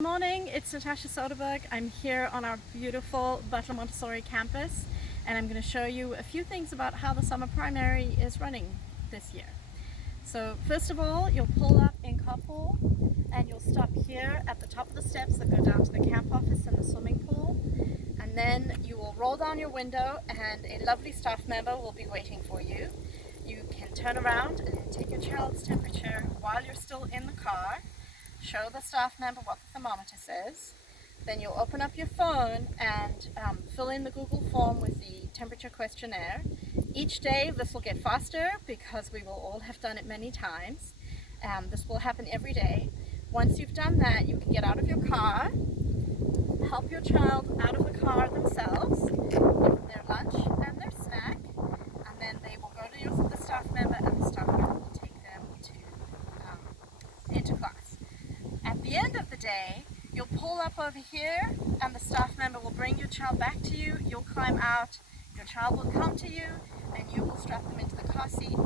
Good morning, it's Natasha Soderberg. I'm here on our beautiful Butler Montessori campus, and I'm going to show you a few things about how the summer primary is running this year. So first of all, you'll pull up in Carpool and you'll stop here at the top of the steps that go down to the camp office and the swimming pool, and then you will roll down your window and a lovely staff member will be waiting for you. You can turn around and take your child's temperature while you're still in the car. Show the staff member what the thermometer says. Then you'll open up your phone and fill in the Google form with the temperature questionnaire. Each day this will get faster because we will all have done it many times. This will happen every day. Once you've done that, you can get out of your car, help your child out of the car themselves, give them their lunch and their snack, and then they will go to the staff member and the staff member will take them into class. At the end of the day, you'll pull up over here and the staff member will bring your child back to you. You'll climb out, your child will come to you, and you will strap them into the car seat